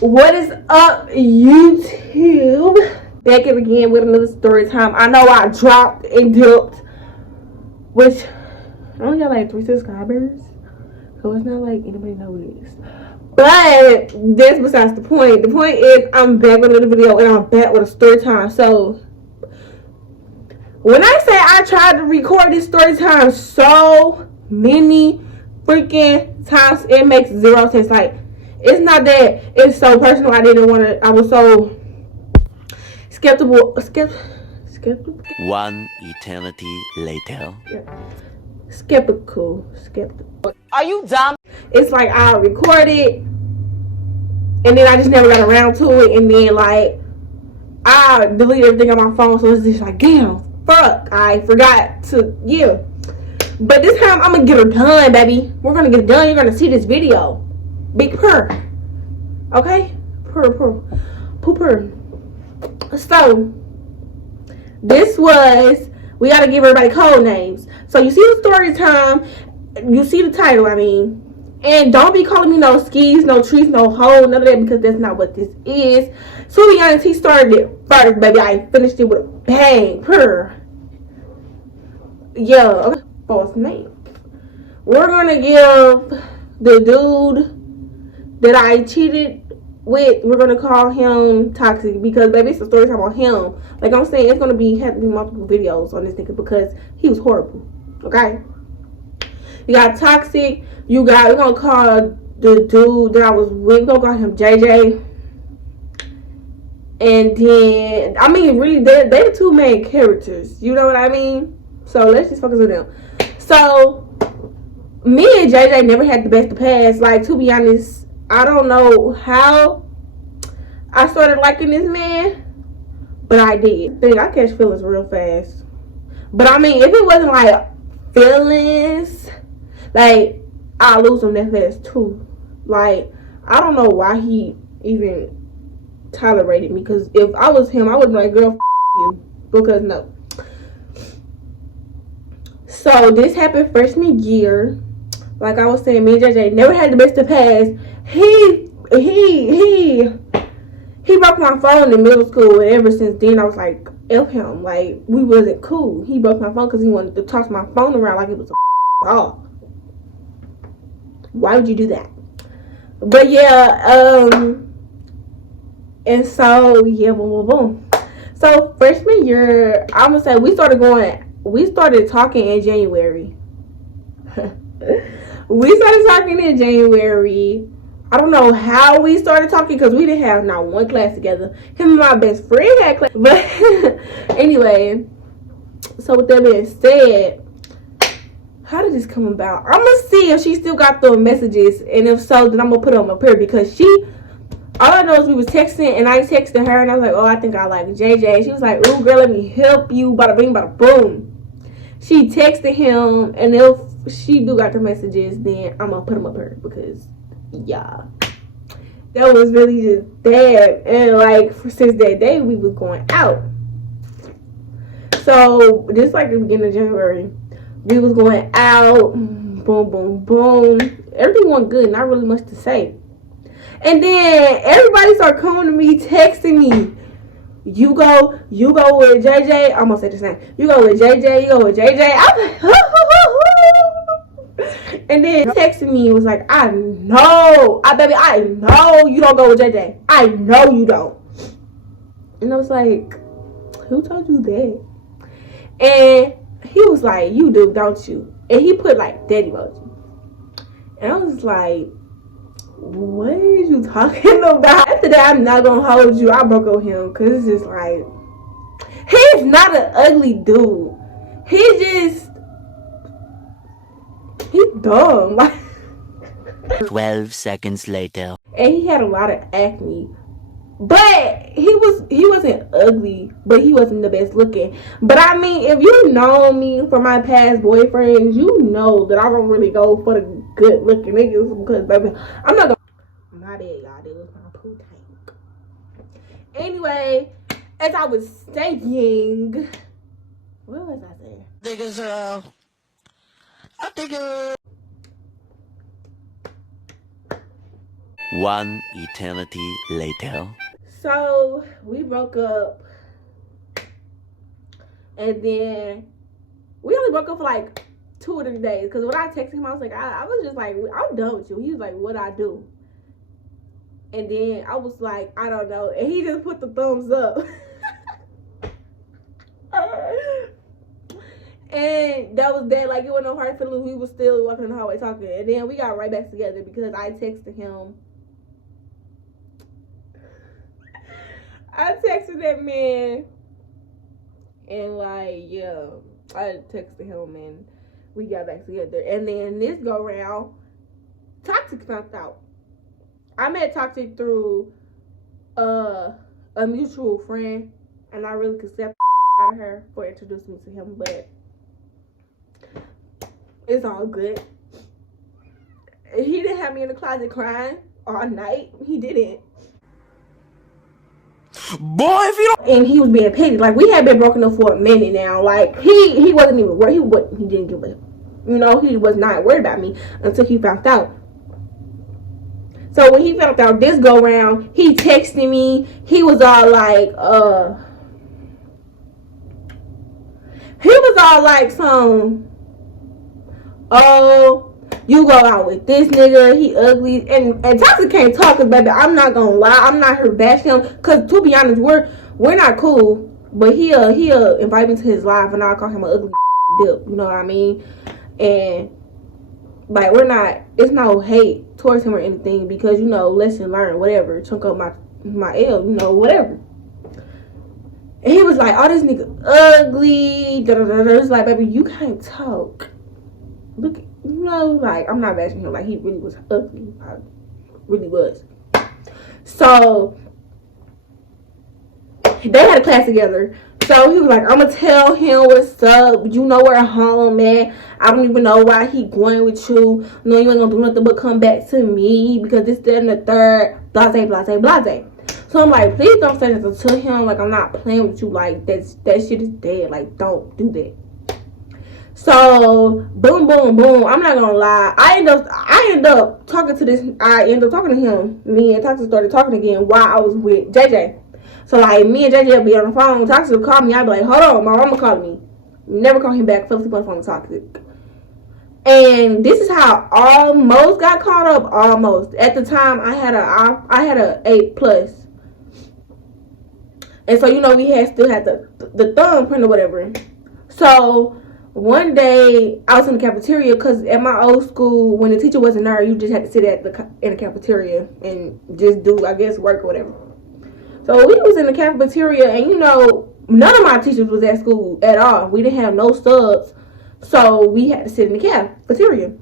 What is up, YouTube? Back in again with another story time. I know I dropped and dipped, which I only got like 3 subscribers, so it's not like anybody knows this. But that's besides the point. The point is I'm back with another video and I'm back with a story time. So when I say I tried to record this story time so many freaking times, it makes 0 sense. Like, it's not that it's so personal. I didn't want to. I was so skeptical. One eternity later. Yeah. Skeptical. Are you dumb? It's like I recorded and then I just never got around to it, and then like I deleted everything on my phone, so it's just like, damn, fuck, I forgot to, yeah. But this time I'm gonna get her done, baby. We're gonna get it done. You're gonna see this video. Big purr. Okay? Purr. So this was, we gotta give everybody code names. So you see the story time, you see the title, I mean. And don't be calling me no skis, no trees, no hole, none of that, because that's not what this is. So to be honest, he started it first, baby. I finished it with a bang. Purr. Yeah, okay. False name. We're gonna give the dude that I cheated with, we're gonna call him Toxic, because baby, it's a story time on him. Like I'm saying, it's gonna have to be multiple videos on this nigga because he was horrible. Okay? You got Toxic. We're gonna call the dude that I was with, we're gonna call him JJ. And then, I mean, really, they're the 2 main characters. You know what I mean? So let's just focus on them. So me and JJ never had the best of past. Like, to be honest, I don't know how I started liking this man, but I did. I catch feelings real fast. But I mean, if it wasn't like feelings, like, I lose them that fast too. Like, I don't know why he even tolerated me, because if I was him, I would be like, girl, you, because no. So this happened freshman year. Like I was saying, me and JJ never had the best of past. He broke my phone in middle school, and ever since then I was like, F him. Like, we wasn't cool. He broke my phone because he wanted to toss my phone around like it was a dog. Why would you do that? But yeah, and so yeah, boom. So freshman year, I'm gonna say we started talking in January. We started talking in January. I don't know how we started talking because we didn't have not one class together. Him and my best friend had class. But anyway, so with that being said, how did this come about? I'm going to see if she still got the messages. And if so, then I'm going to put it on my pair, because all I know is we was texting, and I texted her, and I was like, oh, I think I like JJ. She was like, ooh, girl, let me help you. Bada bing, bada boom. She texted him, and if she do got the messages, then I'm gonna put them up her, because yeah, that was really just that. And like, since that day, we was going out. So just like the beginning of January, we was going out. Boom. Everything went good, not really much to say. And then everybody started coming to me, texting me, you go with JJ. I'm gonna say this name. You go with JJ. I'm like, and then texting me was like, I know you don't go with JJ. I know you don't. And I was like, who told you that? And he was like, you do, don't you? And he put like that emoji. And I was like, what are you talking about? After that, I'm not gonna hold you. I broke up with him because it's just like, he's not an ugly dude. He's dumb. Like 12 seconds later. And he had a lot of acne. But he wasn't ugly, but he wasn't the best looking. But I mean, if you know me from my past boyfriends, you know that I don't really go for the good looking niggas, because baby, I'm not gonna, my bad, y'all, it was my poo tank. Anyway, as I was saying, what was I saying? One eternity later. So we broke up, and then we only broke up for like 2 or 3 days. Because when I texted him, I was like, I was just like, I'm done with you. He was like, what I do? And then I was like, I don't know. And he just put the thumbs up. And that was that. Like, it wasn't no hard feelings. We was still walking in the hallway talking. And then we got right back together because I texted him. I texted that man. And, like, yeah. I texted him and we got back together. And then this go round, Toxic found out. I met Toxic through a mutual friend. And I really could step out of her for introducing me to him. But it's all good. He didn't have me in the closet crying all night. He didn't. Boy, if you don't. And he was being petty. Like, we had been broken up for a minute now. Like, he wasn't even worried. He didn't give a, you know, he was not worried about me until he found out. So when he found out this go round, he texted me. He was all like, oh, you go out with this nigga, he ugly. And Toxic can't talk, cause baby, I'm not gonna lie, I'm not here bashing him, cause to be honest, we're not cool. But he'll invite me to his life and I'll call him an ugly dip, you know what I mean? And like, it's no hate towards him or anything, because, you know, lesson learned, whatever, chunk up my L, you know, whatever. And he was like, oh, this nigga ugly, da da da da. It's like, baby, you can't talk. Look, you know, like, I'm not bashing him. Like, he really was ugly. I really was. So, they had a class together. So, he was like, I'm going to tell him what's up. You know where home at. I don't even know why he going with you. No, you ain't going to do nothing but come back to me. Because this, that, and the third. Blase, blase, blase. So, I'm like, please don't say this to him. Like, I'm not playing with you. Like, that shit is dead. Like, don't do that. So, boom, boom, boom. I'm not gonna lie. I end up talking to him. Me and Toxic started talking again while I was with JJ. So, like, me and JJ would be on the phone. Toxic would call me. I'd be like, hold on, my mama calling me. Never call him back. Fell asleep on the phone with Toxic. And this is how I almost got caught up. Almost. At the time, I had a 8+. And so, you know, we still had the thumbprint or whatever. So, one day, I was in the cafeteria, because at my old school, when the teacher wasn't there, you just had to sit in the cafeteria and just do, I guess, work or whatever. So we was in the cafeteria, and, you know, none of my teachers was at school at all. We didn't have no subs, so we had to sit in the cafeteria.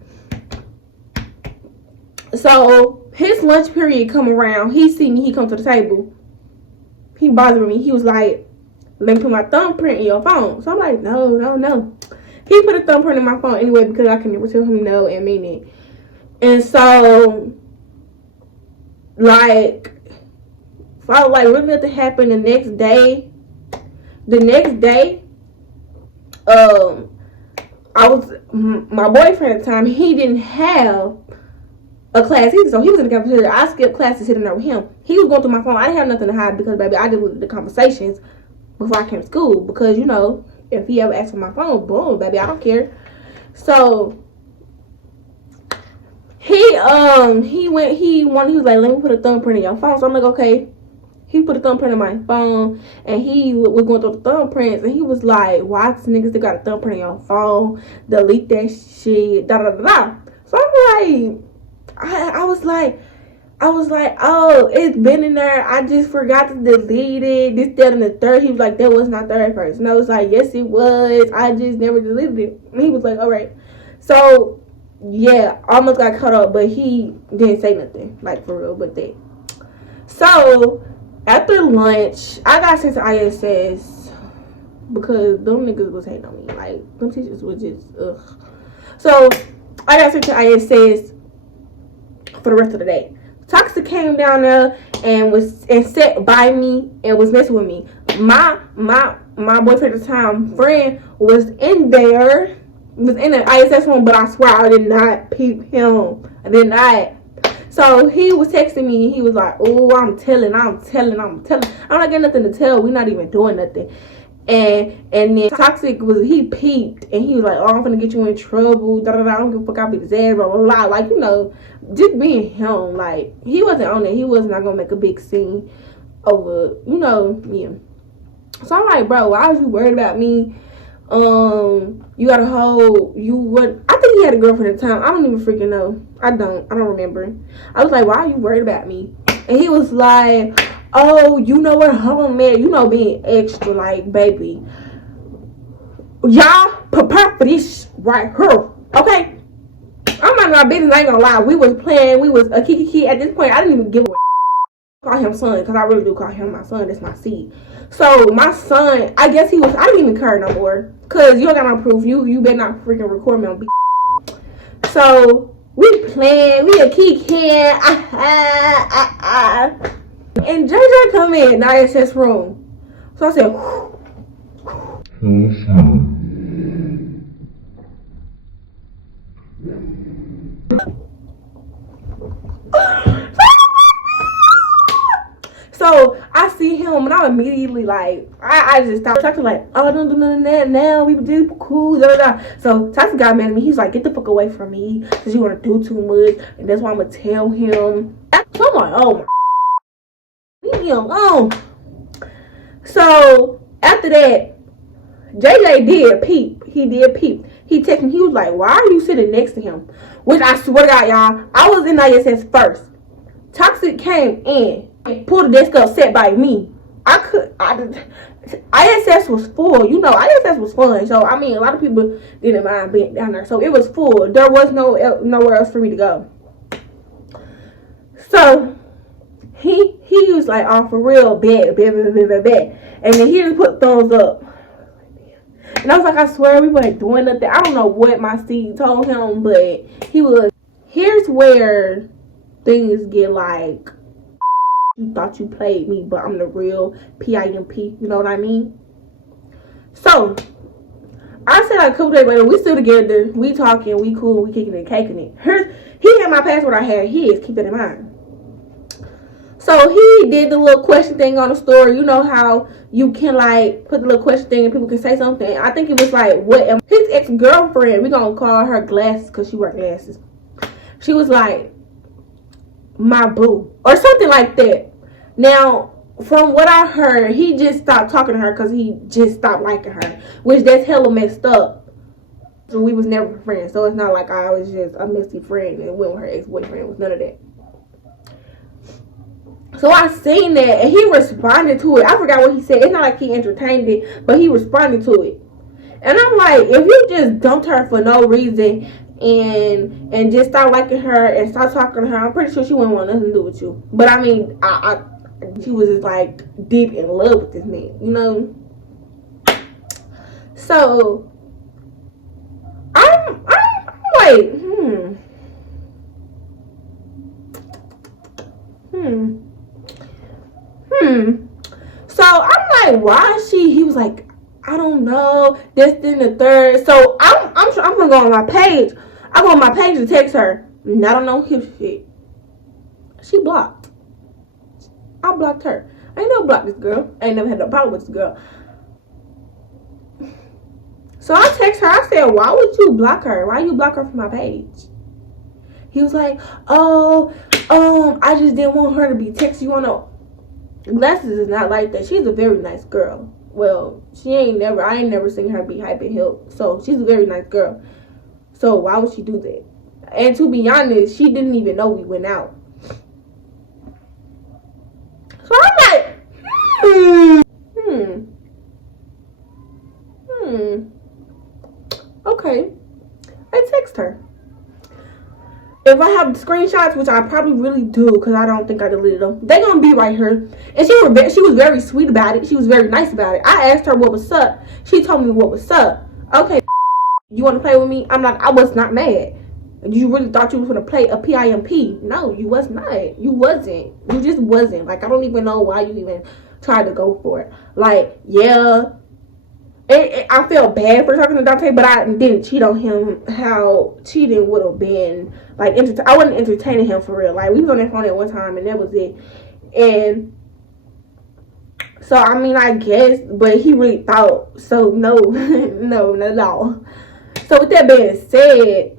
So his lunch period come around. He see me. He come to the table. He bothered me. He was like, let me put my thumbprint in your phone. So I'm like, no. He put a thumbprint in my phone anyway, because I can never tell him no and mean it. And so, like, if I really nothing happened the next day, my boyfriend at the time, he didn't have a class either, so he was in the cafeteria. I skipped classes sitting there with him. He was going through my phone. I didn't have nothing to hide, because, baby, I did the conversations before I came to school, because, you know, if he ever asked for my phone, boom, baby, I don't care. So he was like, let me put a thumbprint in your phone. So I'm like, okay. He put a thumbprint in my phone, and he was going through the thumbprints, and he was like, why this niggas that got a thumbprint in your phone? Delete that shit, da da da da. So I'm like, I was like, oh, it's been in there. I just forgot to delete it. This, that, and the third. He was like, that was not there at first. And I was like, yes, it was. I just never deleted it. And he was like, all right. So, yeah, almost got caught up, but he didn't say nothing, like, for real, but that. So, after lunch, I got sent to ISS because them niggas was hating on me. Like, them teachers was just, ugh. So, I got sent to ISS for the rest of the day. Toxic came down there and sat by me and was messing with me. My boyfriend at the time, friend, was in the ISS room, but I swear I did not peep him. I did not. So he was texting me and he was like, oh, I'm telling. I'm not getting nothing to tell. We're not even doing nothing. And then Toxic he peeped and he was like, oh, I'm gonna get you in trouble. Da da da. I don't give a fuck. I'll beat his ass. Blah blah blah. Like, you know, just being him. Like, he wasn't on it. He was not gonna make a big scene over, you know, yeah. So I'm like, bro, why was you worried about me? You got a whole, I think he had a girlfriend at the time. I don't even freaking know. I don't remember. I was like, why are you worried about me? And he was like, oh, you know what, hold on, man, you know, being extra, like, baby, y'all prepare for this right here, okay? I'm not gonna business, I ain't gonna lie. We was playing, we was a kiki at this point. I didn't even give a call him son, because I really do call him my son. That's my seed. So my son, I guess I didn't even care no more, because you don't got no proof. You better not freaking record me on B. So we playing, we a kicking, and JJ come in the ISS room. So I said, so I see him and I'm immediately like, I just stopped talking like, oh, don't do none of that now. We did cool, da da da. So Tyson got mad at me. He's like, get the fuck away from me because you want to do too much, and that's why I'm gonna tell him. So I'm like, oh my, leave me alone. So after that, JJ did peep. He did peep. He texted me. He was like, why are you sitting next to him? Which I swear to God, y'all, I was in ISS first. Toxic came in and pulled the desk up set by me. ISS was full. You know, ISS was fun. So, I mean, a lot of people didn't mind being down there. So, it was full. There was nowhere else for me to go. So, he was like, oh, for real, bet. And then he just put thumbs up. And I was like, I swear we weren't doing nothing. I don't know what my seed told him, but he was. Here's where things get like, you thought you played me, but I'm the real PIMP. You know what I mean? So, I said like a couple days later, we still together, we talking, we cool, we kicking and caking it. He had my password, I had his, keep that in mind. So he did the little question thing on the story. You know how you can like put the little question thing and people can say something. I think it was like, what am his ex-girlfriend, we gonna call her Glasses because she wear glasses. She was like, my boo, or something like that. Now, from what I heard, he just stopped talking to her because he just stopped liking her, which that's hella messed up. So we was never friends, so it's not like I was just a messy friend and went with her ex-boyfriend. It was none of that. So I seen that and he responded to it. I forgot what he said. It's not like he entertained it, but he responded to it. And I'm like, if you just dumped her for no reason and just start liking her and start talking to her, I'm pretty sure she wouldn't want nothing to do with you. But I mean, she was just like deep in love with this man, you know. So I'm like, So I'm like, why is she? He was like, I don't know, this, then the third. So I'm gonna go on my page. I go on my page to text her. And I don't know his shit. She blocked. I blocked her. I ain't never blocked this girl. I ain't never had no problem with this girl. So I text her. I said, why would you block her? Why you block her from my page? He was like, oh, I just didn't want her to be texting you on a. Glasses is not like that. She's a very nice girl. Well, I ain't never seen her be hyping help. So she's a very nice girl. So why would she do that? And to be honest, she didn't even know we went out. So I'm like, okay. I text her. If I have screenshots, which I probably really do, because I don't think I deleted them, they're going to be right here. And she was very sweet about it. She was very nice about it. I asked her what was up. She told me what was up. Okay, you want to play with me? I was not mad. You really thought you was going to play a PIMP? No, you was not. You wasn't. You just wasn't. Like, I don't even know why you even tried to go for it. Like, yeah, I felt bad for talking to Dante, but I didn't cheat on him how cheating would have been. Like, I wasn't entertaining him for real. Like, we was on that phone at one time, and that was it. And so, I mean, I guess, but he really thought. So, no, no, not at all. So, with that being said,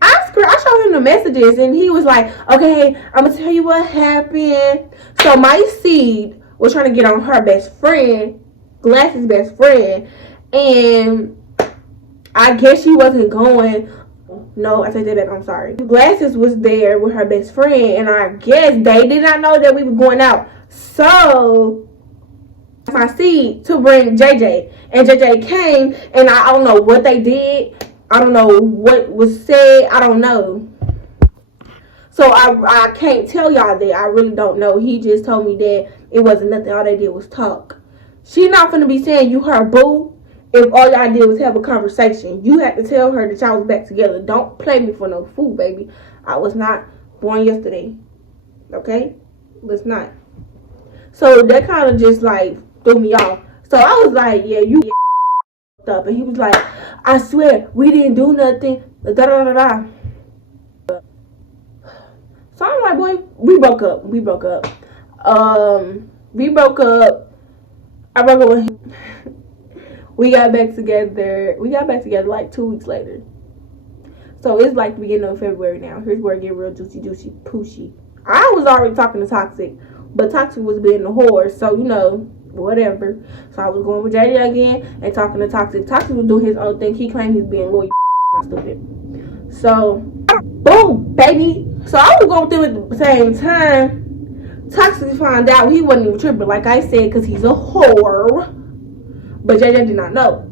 I showed him the messages, and he was like, okay, I'm going to tell you what happened. So, my seed was trying to get on her best friend, Glass's best friend, and I guess she wasn't going. No, I take that back. I'm sorry. Glasses was there with her best friend, and I guess they did not know that we were going out. So, my seed to bring JJ, and JJ came, and I don't know what they did. I don't know what was said. I don't know. So, I can't tell y'all that. I really don't know. He just told me that it wasn't nothing. All they did was talk. She not finna be saying you her boo if all y'all did was have a conversation. You had to tell her that y'all was back together. Don't play me for no fool, baby. I was not born yesterday. Okay? Let's not. So that kind of just like threw me off. So I was like, yeah, you up. And he was like, I swear, we didn't do nothing. Da da da da. So I'm like, boy, we broke up. We broke up. I broke up with him. We got back together. Like 2 weeks later. So it's like the beginning of February now. Here's where it get real juicy, pooshy. I was already talking to Toxic, but Toxic was being a whore. So, you know, whatever. So I was going with JJ again and talking to Toxic. Toxic was doing his own thing. He claimed he's being loyal. Stupid. So, boom, baby. So I was going through it at the same time. Toxic found out he wasn't even tripping, like I said, because he's a whore. But JJ did not know.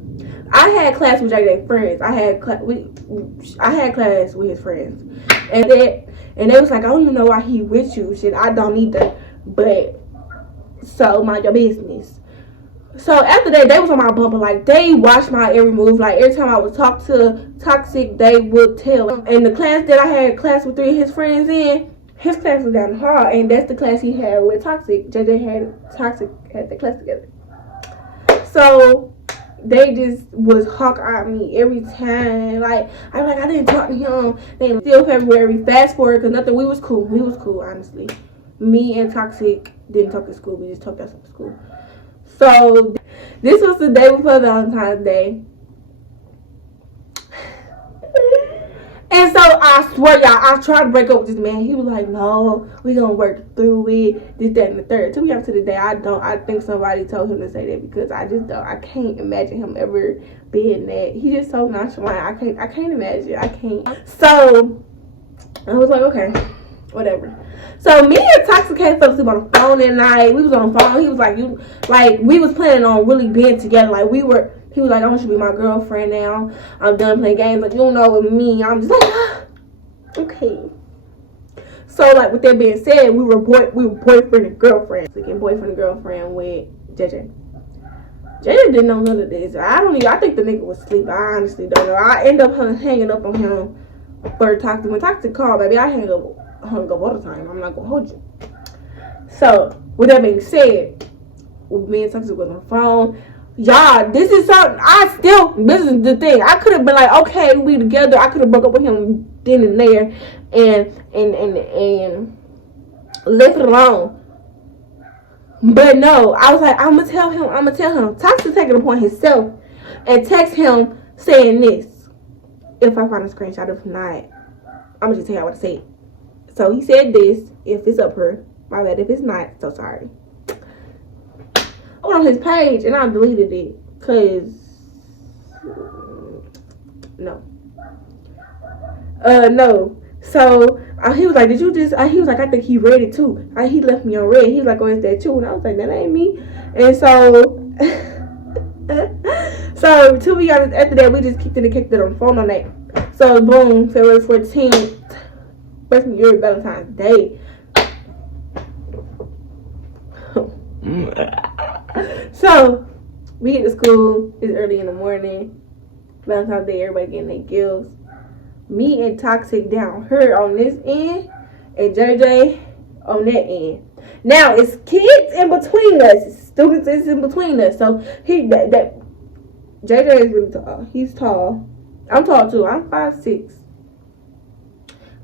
I had class with JJ's friends. I had class with his friends, and they was like, I don't even know why he with you. Shit, I don't either. But so mind your business. So after that, they was on my bumper. Like, they watched my every move. Like, every time I would talk to Toxic, they would tell. And the class that I had class with 3 of his friends in, his class was down the hall, and that's the class he had with Toxic. Toxic had the class together. So they just was hawk on me every time. Like, I'm like, I didn't talk to him. Then still February, fast forward, because nothing. We was cool. We was cool, honestly. Me and Toxic didn't talk at school. We just talked outside school. So this was the day before Valentine's Day. And so I swear, y'all, I tried to break up with this man. He was like, no, we gonna work through it, this, that, and the third. To be honest, to the day, I think somebody told him to say that, because I can't imagine him ever being that. He's just so nonchalant. I can't imagine. I can't. So I was like, okay, whatever. So me and Toxic fell asleep on the phone that night. We was on the phone. He was like, we was planning on really being together. Like, he was like, I want you to be my girlfriend now. I'm done playing games. Like, you don't know with me. I'm just like, okay. So, like, with that being said, we were boyfriend and girlfriend. Like, boyfriend and girlfriend with JJ. JJ didn't know none of this. I think the nigga was asleep. I honestly don't know. I end up hanging up on him for Toxic. When Toxic called, baby, I hung up all the time. I'm not gonna hold you. So, with that being said, me and Toxic was on the phone. Y'all, this is something this is the thing. I could have been like, okay, we together. I could have broke up with him then and there and left it alone. But no, I was like, I'm gonna tell him. Toxic taking it upon himself and text him saying this. If I find a screenshot, if not, I'm gonna just tell y'all what to say. So he said this, if it's up here. My bad, if it's not, so sorry. I went on his page and I deleted it because no. So he was like, did you just? He was like, I think he read it too. He left me on red. He was like, oh, is that too? And I was like, that ain't me. And so, so to be honest, after that, we just kicked it on the phone on that. So boom, February 14th, freshman year, Valentine's Day. So we get to school. It's early in the morning. Valentine's Day, everybody getting their gifts. Me and Toxic down here on this end, and JJ on that end. Now it's kids in between us, students is in between us. So JJ is really tall. He's tall. I'm tall too. I'm 5'6".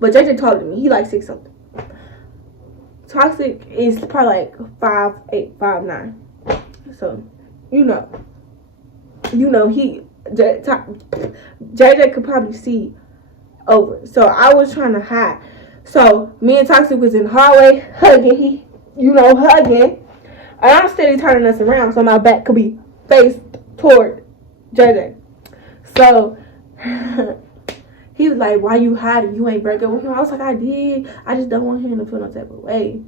But JJ taller than me. He like 6 something. Toxic is probably like 5'8", 5'9". So, you know JJ could probably see over. So I was trying to hide. So me and Toxic was in the hallway hugging. Hugging. And I'm steady turning us around so my back could be faced toward JJ. So he was like, "Why you hiding? You ain't break up with him." I was like, "I did. I just don't want him to feel no type of way."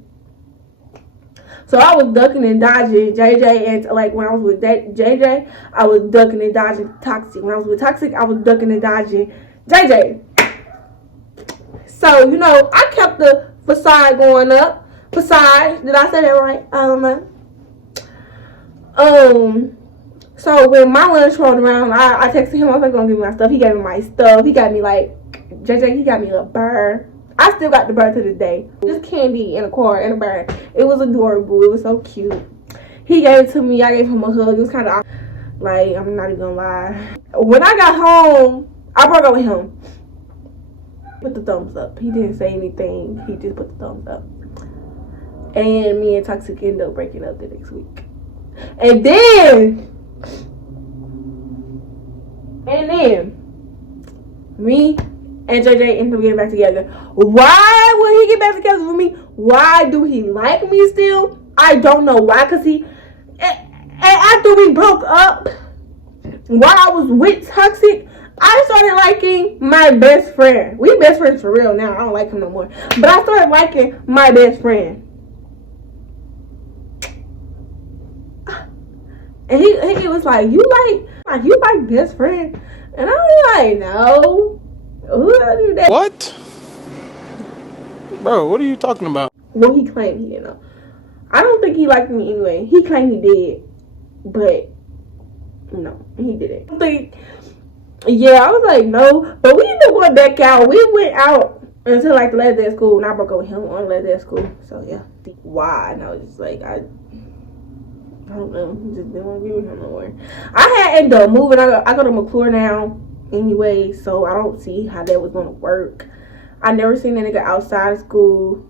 So I was ducking and dodging JJ, and like when I was with JJ, I was ducking and dodging Toxic. When I was with Toxic, I was ducking and dodging JJ. So, I kept the facade going up. Facade, did I say that right? I don't know. So when my lunch rolled around, I texted him. I was like, "Gonna give me my stuff." He gave me my stuff. He got me like JJ. He got me a bird. I still got the bird to this day. Just candy in a car and a bird. It was adorable. It was so cute. He gave it to me. I gave him a hug. It was kind of like, I'm not even gonna lie. When I got home, I broke up with him. Put the thumbs up. He didn't say anything. He just put the thumbs up. And me and Toxic ended up breaking up the next week. And then me and JJ ended up getting back together. Why would he get back together with me? Why do he like me still? I don't know why. Cause and after we broke up, while I was with Toxic, I started liking my best friend. We best friends for real now. I don't like him no more. But I started liking my best friend. And he was like, you like best friend? And I was like, no. Who do that? What? Bro, what are you talking about? Well, he claimed he didn't know. I don't think he liked me anyway. He claimed he did. But no, he didn't. Yeah, I was like, no. But we ended up going back out. We went out until like the last day of school. And I broke up with him on the last day of school. So yeah. Why? And I was just like, I don't know. Just didn't want to be with him no more. I had ended up moving. I go to McClure now anyway. So I don't see how that was going to work. I never seen that nigga outside of school.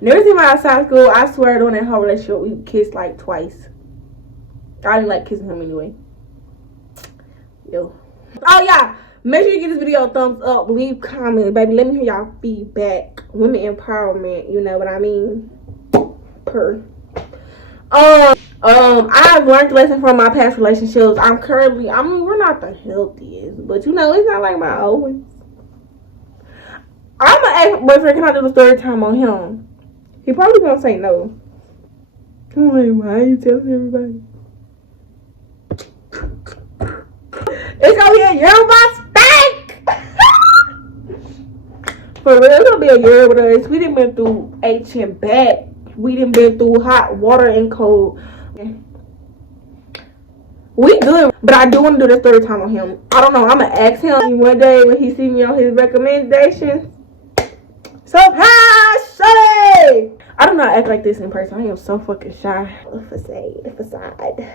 Never seen him outside of school. I swear during that whole relationship, we kissed like twice. I didn't like kissing him anyway. Yo. Oh yeah. Make sure you give this video a thumbs up. Leave comments, baby. Let me hear y'all feedback. Women empowerment. You know what I mean? I've learned a lesson from my past relationships. We're not the healthiest, but it's not like my old ones. I'm gonna ask my boyfriend, can I do the third time on him? He probably gonna say no. I'm like, why are you telling everybody? It's gonna be a year with my spank! For real, it's gonna be a year with us. We done been through H and back. We done been through hot water and cold. We good, but I do want to do this third time on him. I don't know. I'm gonna ask him one day when he see me on his recommendations. Surprise! Say! I do not act like this in person. I am so fucking shy. The facade.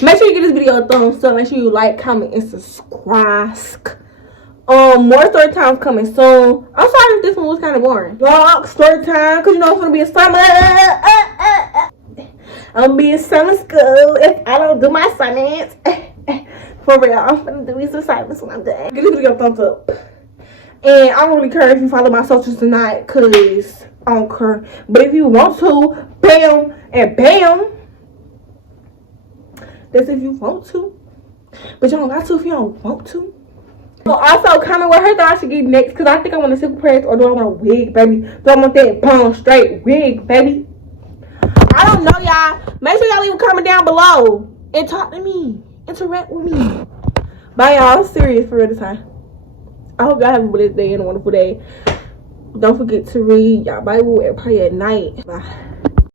Make sure you give this video a thumbs up. Make sure you like, comment, and subscribe. More story times coming soon. I'm sorry if this one was kind of boring. Vlog story time, because it's gonna be a summer. I'm gonna be in summer school if I don't do my assignments. For real, I'm gonna do these assignments when I'm done. Give this video a thumbs up. And I don't really care if you follow my socials tonight, because I don't care. But if you want to, bam and bam. That's if you want to. But you don't got to if you don't want to. Also, comment what her thought I should get next, because I think I want a simple press, or do I want a wig, baby? Do I want that bone straight wig, baby? I don't know, y'all. Make sure y'all leave a comment down below and talk to me. Interact with me. Bye, y'all. I'm serious for real this time. I hope y'all have a blessed day and a wonderful day. Don't forget to read y'all Bible and pray at night. Bye.